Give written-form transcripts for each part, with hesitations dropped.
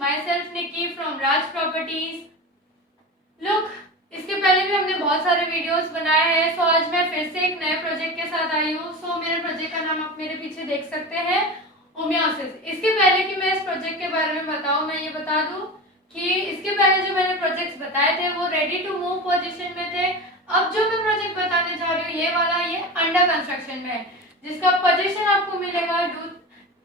myself Nikki from Raj Properties. Look, इसके पहले भी हमने बहुत सारे वीडियोस बनाए हैं, सो आज मैं फिर से एक नए प्रोजेक्ट के साथ आई हूँ। सो मेरे प्रोजेक्ट का नाम आप मेरे पीछे देख सकते हैं, ओमियोसिस। इसके पहले कि मैं इस प्रोजेक्ट के बारे में बताऊँ, मैं ये बता दूँ कि इसके पहले जो मैंने प्रोजेक्ट्स बताए थे वो रेडी टू मूव पोजीशन में थे। अब जो मैं प्रोजेक्ट बताने जा रही हूँ ये वाला, ये अंडर कंस्ट्रक्शन में है, जिसका पोजीशन आपको मिलेगा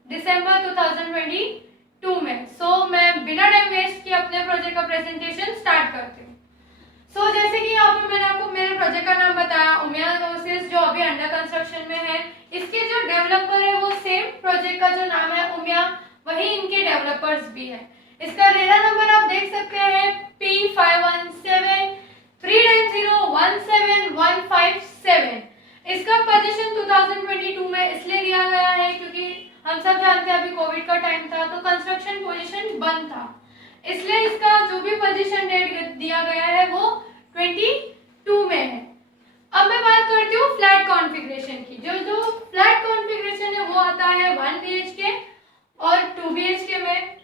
दिसंबर 2022 में। सो मैं बिना टाइम वेस्ट किए अपने प्रोजेक्ट का प्रेजेंटेशन स्टार्ट करती हूँ। सो जैसे कि यहाँ पे मैंने आपको मेरे प्रोजेक्ट का नाम बताया, ओमियोसिस, जो अभी अंडर कंस्ट्रक्शन में है। इसके जो डेवलपर है वो सेम प्रोजेक्ट का जो नाम है ओमिया, वही इनके डेवलपर्स भी है। इसका रेरा नंबर आप देख सकते हैं P517390175157। इसका पोजीशन 2022 में इसलिए दिया गया है क्योंकि हम सब जानते हैं अभी कोविड का टाइम था, तो कंस्ट्रक्शन पोजीशन बंद था, इसलिए इसका जो भी पोजीशन डेट दिया गया है वो 22 में है। अब मैं बात करती हूँ फ्लैट कॉन्फ़िगरेशन की। जो फ्लैट कॉन्फ़िगरेशन है वो आता है 1 BHK और 2 BHK में।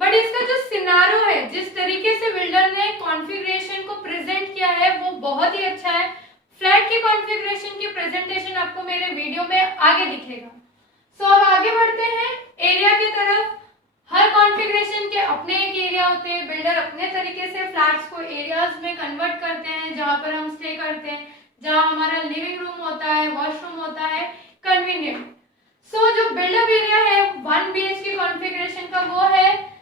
बट इसका जो सिनारो है, जिस तरीके से बिल्डर ने कॉन्फ़िगरेशन को प्रेजेंट किया है वो बहुत ही अच्छा है। फ्लैट की कॉन्फ़िगरेशन की प्रेजेंटेशन आपको मेरे वीडियो में आगे दिखेगा। सो अब आगे बढ़ते हैं एरिया की तरफ। हर कॉन्फ़िगरेशन के अपने एक एरिया होते हैं। बिल्डर अपने तरीके से फ्लैट्स को एरियाज में कन्वर्ट करते हैं, जहाँ पर हम स्टे करते हैं, जहाँ हमारा लिविंग रूम होता है, वॉशरूम होता है, कन्वीनियंट। सो जो बिल्डअप एरिया है 1 BHK कॉन्फ़िगरेशन का वो है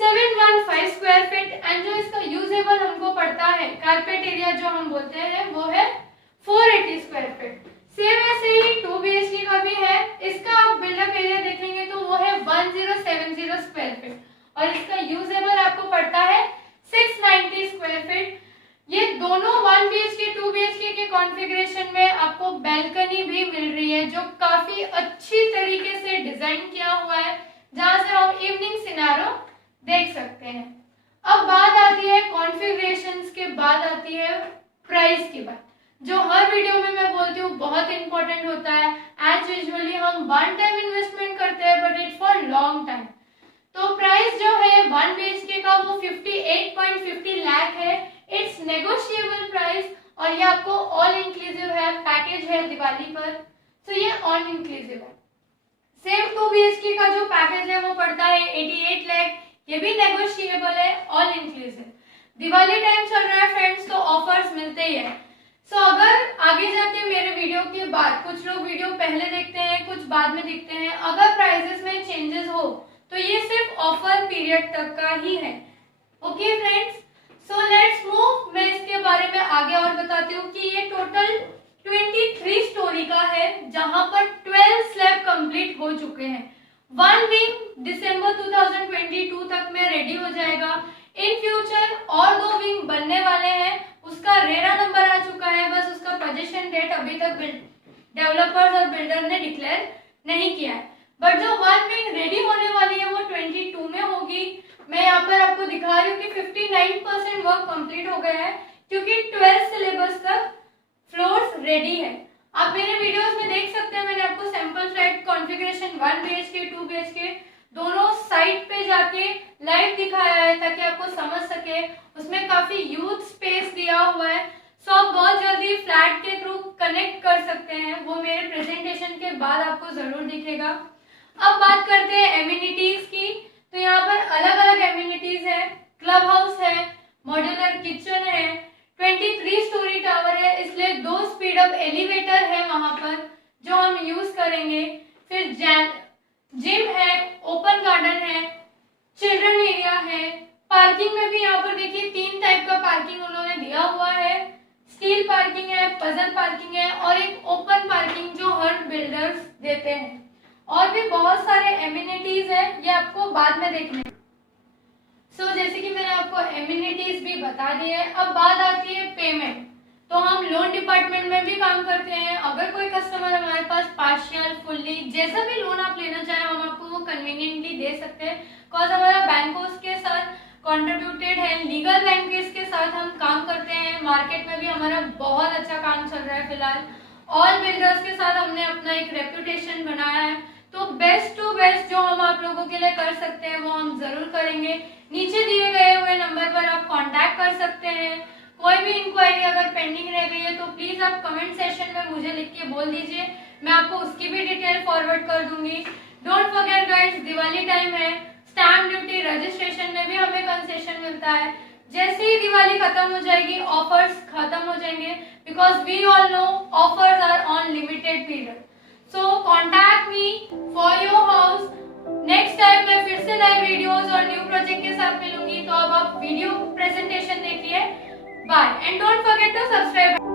715 स्क्वायर फीट, एंड जो इसका यूजेबल हमको पड़ता है कारपेट एरिया जो हम बोलते हैं वो है 480 स्क्वायर फीट। सेम ऐसे ही 2 BHK का भी है। इसका आप बिल्डअप एरिया देखेंगे तो वो है 1070 स्क्वायर फीट और इसका यूजेबल आपको पड़ता है 690 स्क्वायर फीट। ये दोनों 1 BHK 2 BHK के कॉन्फ़िगरेशन में आपको बैल्कनी भी मिल रही है, जो काफी अच्छी तरीके से डिजाइन किया हुआ है, जहां से हम इवनिंग सिनारो देख सकते हैं। अब बात आती है कॉन्फ़िगरेशंस के बाद आती है प्राइस की बात, जो हर वीडियो में मैं बोलती हूँ बहुत इंपॉर्टेंट होता है। एज यूजुअली हम वन टाइम इन्वेस्टमेंट करते हैं but it for long time. तो प्राइस जो है 1 BHK का वो 58.50 लाख है। इट्स नेगोशिएबल प्राइस और ये आपको ऑल इंक्लूसिव है, पैकेज है दिवाली पर, तो ये ऑल इंक्लूसिव है। सेम 2 BHK का जो पैकेज है वो पड़ता है 88 लाख, ये भी नेगोशिएबल है, ऑल इंक्लूसिव। दिवाली टाइम चल रहा है फ्रेंड्स, तो ऑफर्स मिलते ही है। सो अगर आगे जाके मेरे वीडियो के बाद, कुछ लोग वीडियो पहले देखते हैं, कुछ बाद में देखते हैं, अगर प्राइसेस में चेंजेस हो तो ये सिर्फ ऑफर पीरियड तक का ही है। Okay friends, so let's move. मैं इसके बारे में आगे और बताती हूँ कि ये टोटल 23 स्टोरी का है, जहां पर 12 स्लैब कंप्लीट हो चुके हैं। 1 विंग दिसंबर 2022 तक में रेडी हो जाएगा। इन फ्यूचर और 2 विंग बनने वाले हैं, उसका रेरा नंबर आ चुका है, बस उसका पोजीशन डेट अभी तक डेवलपर्स और बिल्डर ने डिक्लेयर नहीं किया है। बट जो 1 विंग रेडी होने वाली है वो 22 में होगी। मैं यहाँ पर आपको दिखा रही हूँ कि 59% वर्क कंप्लीट हो गया है, क्योंकि 12 सिलेबस तक फ्लोर्स रेडी है। आप मेरे वीडियोस में देख सकते हैं, मैंने आपको सैंपल फ्लैट कॉन्फ़िगरेशन 1 BHK 2 BHK दोनों साइट पे जाके लाइव दिखाया है, ताकि आपको समझ सके। उसमें काफी यूथ स्पेस दिया हुआ है, सो आप बहुत जल्दी फ्लैट के थ्रू कनेक्ट कर सकते हैं। वो मेरे प्रेजेंटेशन के बाद आपको जरूर दिखेगा। अब बात करते हैं एमिनिटीज की। तो यहाँ पर अलग अलग एमिनिटीज है, क्लब हाउस है, मॉड्यूलर किचन है, 23 स्टोरी टावर है, इसलिए 2 स्पीड अप एलिवेटर है वहां पर जो हम यूज करेंगे। फिर जिम है, ओपन गार्डन है, चिल्ड्रन एरिया है। पार्किंग में भी यहाँ पर देखिए 3 टाइप का पार्किंग उन्होंने दिया हुआ है। स्टील पार्किंग है, पजल पार्किंग है और एक ओपन पार्किंग जो हर बिल्डर्स देते हैं। और भी बहुत सारे एमिनिटीज है, ये आपको बाद में देखने। सो जैसे कि मैंने आपको एमिनिटीज भी बता दी है। अब बात आती है पेमेंट। तो हम लोन डिपार्टमेंट में भी काम करते हैं। अगर कोई कस्टमर हमारे पास पार्शियल, फुल्ली, जैसा भी लोन आप लेना चाहें हम आपको वो कन्वीनियंटली दे सकते हैं, बिकॉज हमारा बैंकों के साथ कॉन्ट्रीब्यूटेड है, लीगल बैंकेस के साथ हम काम करते हैं। मार्केट में भी हमारा बहुत अच्छा काम चल रहा है फिलहाल। ऑल बिल्डर्स के साथ हमने अपना एक रेपुटेशन बनाया है, तो बेस्ट टू बेस्ट जो हम आप लोगों के लिए कर सकते हैं वो हम जरूर करेंगे। नीचे दिए गए हुए नंबर पर आप कांटेक्ट कर सकते हैं। कोई भी इंक्वायरी अगर पेंडिंग रह गई है तो प्लीज आप कमेंट सेशन में मुझे लिख के बोल दीजिए, मैं आपको उसकी भी डिटेल फॉरवर्ड कर दूंगी। डोंट फॉरगेट गाइस, दिवाली टाइम है, स्टैम्प ड्यूटी रजिस्ट्रेशन में भी हमें कंसेशन मिलता है। जैसे ही दिवाली खत्म हो जाएगी ऑफर्स खत्म हो जाएंगे, because we all know offers are on limited period. So contact me for your house. Next time मैं फिर से नए वीडियोस और न्यू प्रोजेक्ट के साथ मिलूंगी, तो अब आप वीडियो प्रेजेंटेशन देखिए। Bye and don't forget to subscribe.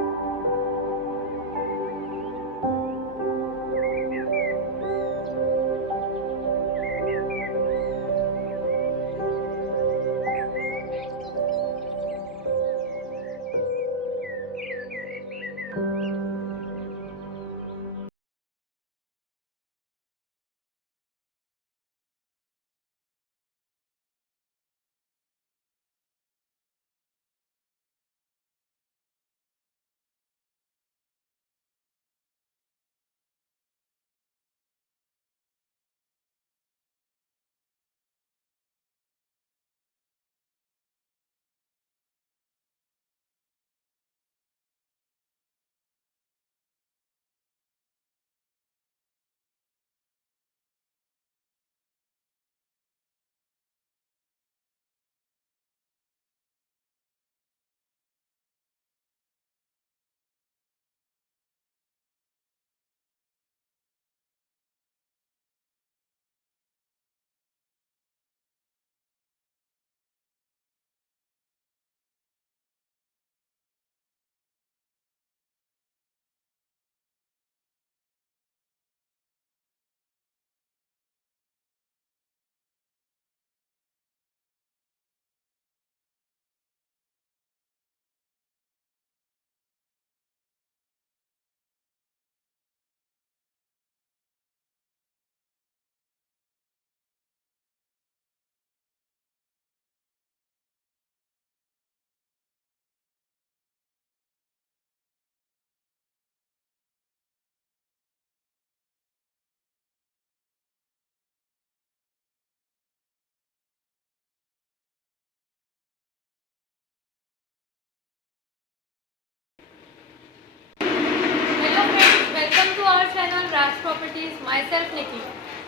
Welcome to our channel Raj Properties. Myself Nikki.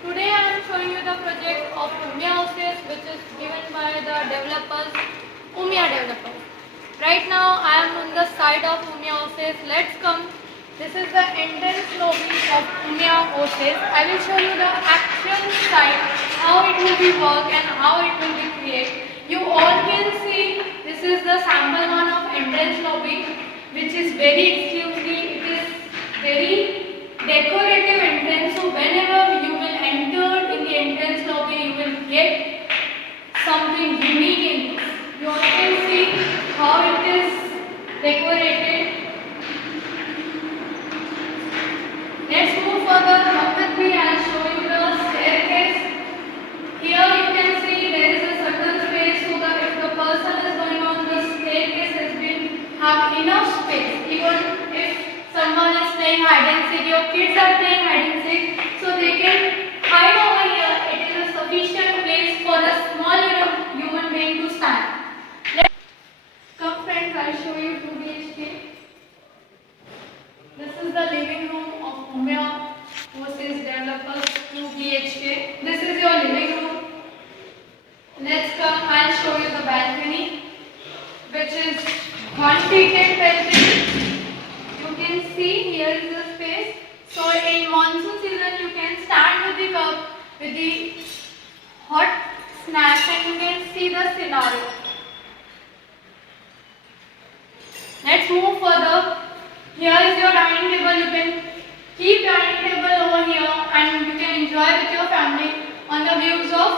Today I am showing you the project of Umia Houses, which is given by the developers Umia Developers. Right now I am on the side of Umia Houses. Let's come. This is the entrance lobby of Umia Houses. I will show you the actual site, how it will be work and how it will be created. You all can see this is the sample one of entrance lobby, which is very exclusively. It is very decorative entrance, so whenever you will enter in the entrance lobby you will get something unique in this. You all can see how it is decorated. Let's move further. Come with me, I will show you the staircase. Here you can see there is a certain space, so that if the person is going on the staircase has been have enough space. Even if someone is playing hide and seek, your kids are playing hide and seek, so they can hide over here. It is a sufficient place for a small human being to stand. Come friends, I will show you 2 BHK. This is the living room of Umia Houses Developers 2 BHK. This is your living room. Let's come, I will show you the balcony, which is 1 feet in balcony. You can see here is the space. So in monsoon season you can stand with the cup with the hot snacks and you can see the scenario. Let's move further. Here is your dining table. You can keep dining table over here and you can enjoy with your family on the views of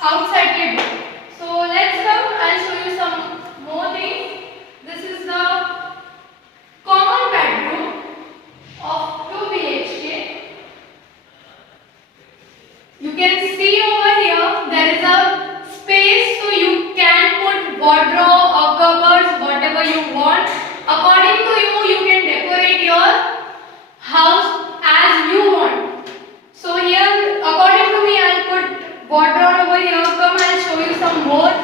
outside table. So let's come, I'll show you some more things. This is the common bedroom of 2 BHK. You can see over here there is a space, so you can put wardrobe or cupboards, whatever you want. According to you, you can decorate your house as you want. here. Come, I'll show you some more.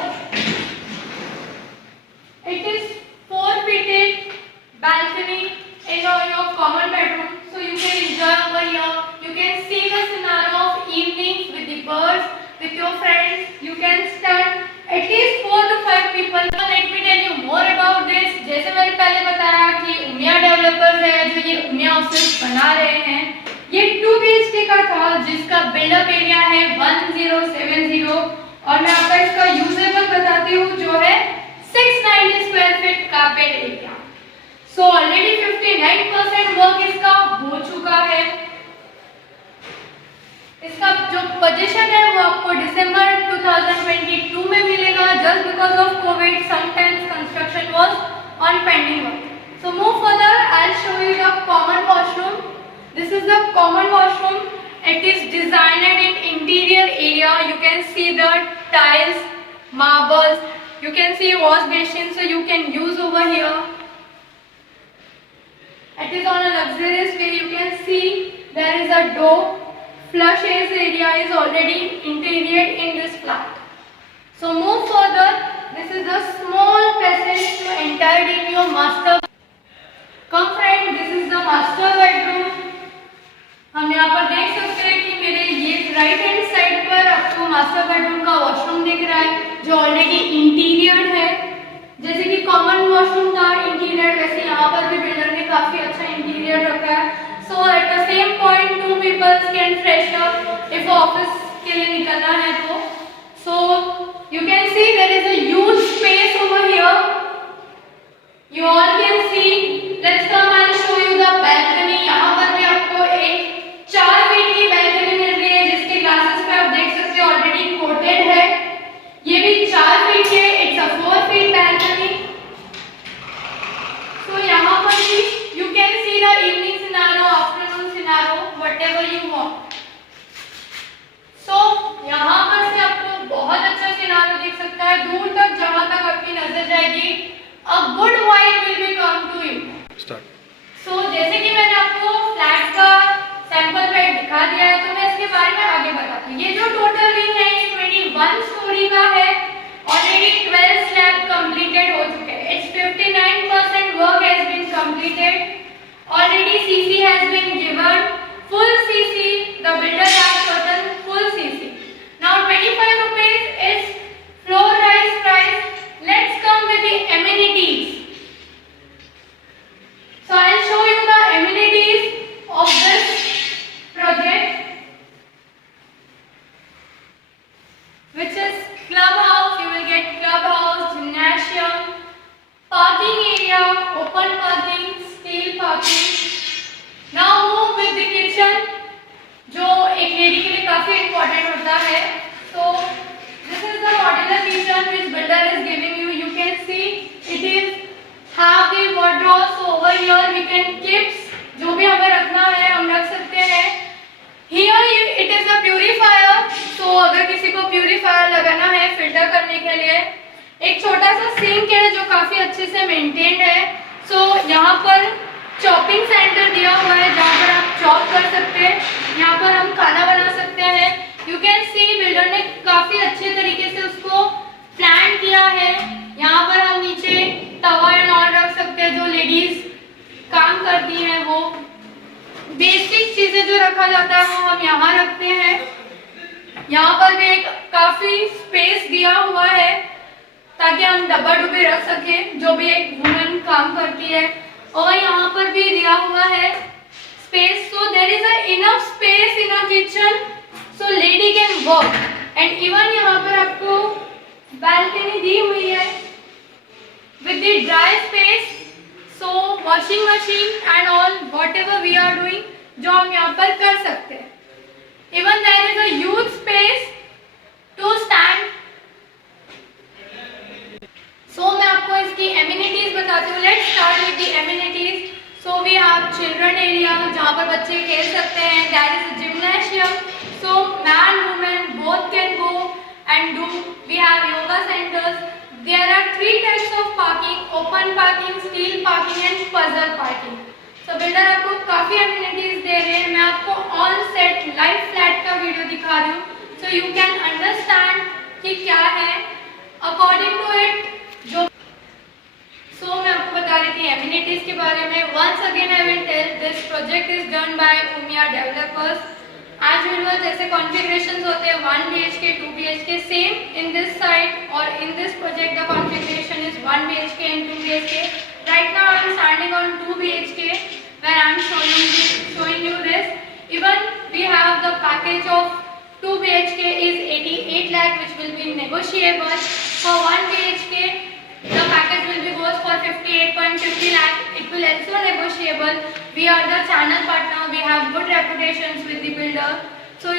It is 4-feet balcony in your common bedroom, so you can enjoy over here. You can see the scenario of evenings with the birds, with your friends. You can stand at least 4 to 5 people. Let me tell you more about this. जैसे मैंने पहले बताया कि उमिया डेवलपर्स है जो ये उमिया हाउसेस बना रहे हैं, ये 2 BHK का था जिसका बिल्डअप एरिया है 1070 और मैं आपको इसका यूजेबल बताती हूँ जो है 690 square feet carpet area. So already 59% वर्क इसका हो चुका है। इसका जो पोजीशन है वो आपको दिसंबर 2022 में मिलेगा। Just because of Covid sometimes construction was on pending work. So move further, I will show you the common washroom. This is the common washroom. It is designed in interior area. You can see the tiles, marbles. You can see wash basin, so you can use over here. It is on a luxurious way. You can see there is a door. Flush area is already integrated in this flat. So move further. This is a small passage to enter in your master. Come friend, this is the master bedroom. हम यहाँ पर देख सकते हैं कि मेरे ये right hand side पर आपको मास्टर बेडरूम का वॉशरूम दिख रहा है जो ऑलरेडी इंटीरियर है। जैसे कि कॉमन वॉशरूम था इंटीरियर, वैसे यहाँ पर भी बिल्डर ने काफी अच्छा इंटीरियर रखा है। So at the same point 2 peoples can fresh up if office के लिए निकलना है तो। So you can see there is a huge space over here. You all can see. Let's come and show you the balcony. यहाँ पर भी आपको एक 4 फीट की बैल्कनी मिल रही है जिसके ग्लासेस पे आप देख सकते हो ऑलरेडी कोटेड है। ये भी 4 फीट है। It's a 4 feet balcony. So यहाँ पर भी you can see the evening scenario, afternoon scenario, whatever you want. So यहाँ पर से आपको बहुत अच्छा सिनारियो दिख सकता है दूर तक, जहाँ तक आपकी नजर जाएगी। A good vibe will be come to you. So जैसे कि मैंने आपको फ्लैट का सैंपल फ्लैट दिखा दिया है तो मैं इसके बारे में आगे बताती हूँ। ये जो टोटल विंग है ये 21 स्टोरी का है। ऑलरेडी 12 स्लैब कंप्लीटेड हो चुके हैं। It's 59% work has been completed. Already CC has been given, full CC. The builder has certain full CC. Now 25 rupees is floor rise price. Let's come with the amenities. So I'll show you the amenities of this project, which is clubhouse. You will get clubhouse, gymnasium, parking area, open parking, steel parking. Now move with the kitchen, जो एक लेडी के लिए काफी important होता है। So this is the modular kitchen which builder is giving you. You can see it is have the wardrobes over here. We can keep जो भी हमें रखना है हम रख सकते हैं। Here it is a purifier. So अगर किसी को प्यूरीफायर लगाना है फिल्टर करने के लिए, एक छोटा सा सिंक है जो काफी अच्छे से मेंटेन्ड है। सो यहाँ पर चॉपिंग सेंटर दिया हुआ है जहाँ पर आप चॉप कर सकते हैं। यहाँ पर हम खाना बना सकते हैं। यू कैन सी बिल्डर ने काफी अच्छे तरीके से उसको प्लान किया है। यहाँ पर हम नीचे तवा एंड ऑल रख सकते हैं, जो लेडीज काम करती हैं वो बेसिक चीजें जो रखा जाता है वो हम यहाँ रखते हैं। यहाँ पर भी एक काफी स्पेस दिया हुआ है ताकि हम डब्बा डुब्बी रख सके जो भी एक वुमन काम करती है। और यहाँ पर भी दिया हुआ है space. So there is a enough space in a kitchen so lady can work. And even यहाँ पर आपको बैल्कनी दी हुई है with the dry space, so washing machine and all whatever we are doing जो हम यहाँ पर कर सकते हैं। Even there is a huge space to stand. So मैं आपको इसकी amenities बताती हूँ। Let's start with the amenities. So we have children area जहाँ पर बच्चे खेल सकते हैं। There is a gymnasium, so man woman both can go and do. We have yoga centers. There are 3 types of parking: open parking, steel parking and puzzle parking. So builder आपको काफी amenities दे रहे हैं। मैं आपको ऑन सेट लाइव फ्लैट का वीडियो दिखा रही हूँ so you can understand कि क्या है according to it जो so मैं आपको बता रही थी amenities के बारे में. Once again I will tell this project is done by Umia developers. As usual जैसे configurations होते हैं 1 BHK 2 BHK same in this site or in this project the configuration is 1 BHK and 2 BHK. Right now I am standing on 2 BHK where I am showing you this. Even we have the package of 2 BHK is 88 lakh which will be negotiable. For 1 BHK the package will be goes for 58.50 lakh. It will also negotiable. We are the channel partner. We have good reputations with the builder. So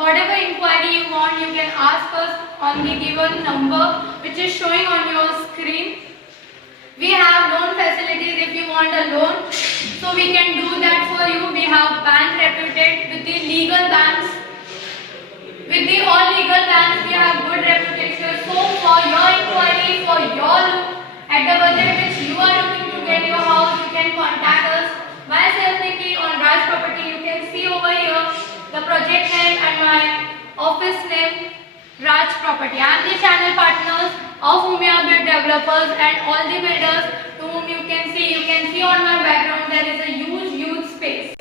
whatever inquiry you want, you can ask us on the given number which is showing on your screen. We have loan facilities if you want a loan. So we can do that for you. We have bank reputed with the legal banks. With the all legal banks, we have good reputation. So for your inquiry, for your look at the budget which you are looking to get your house, you can contact us. Myself Nikki on Raj Property. You can see over here the project name and my office name, Raj Property. I am the channel partners of Umia Build Developers and all the builders to whom you can see on my background there is a huge space.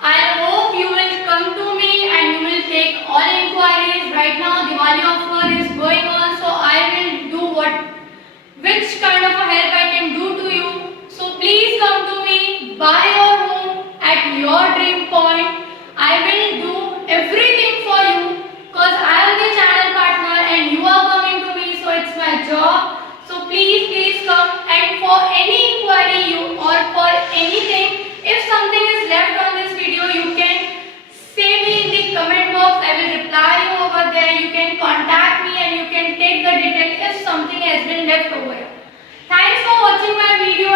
I hope you will come to me and you will take all inquiries. Right now Diwali offer is going on, so I will do which kind of a help I can do to you. So please come to me, buy your home at your dream point. I will do everything for you because I am the channel partner and you are coming to me, so it's my job. So please come, and for any inquiry you or for anything, if something is left on this video, you can say me in the comment box. I will reply you over there. You can contact me and you can take the detail if something has been left over here. Thanks for watching my video.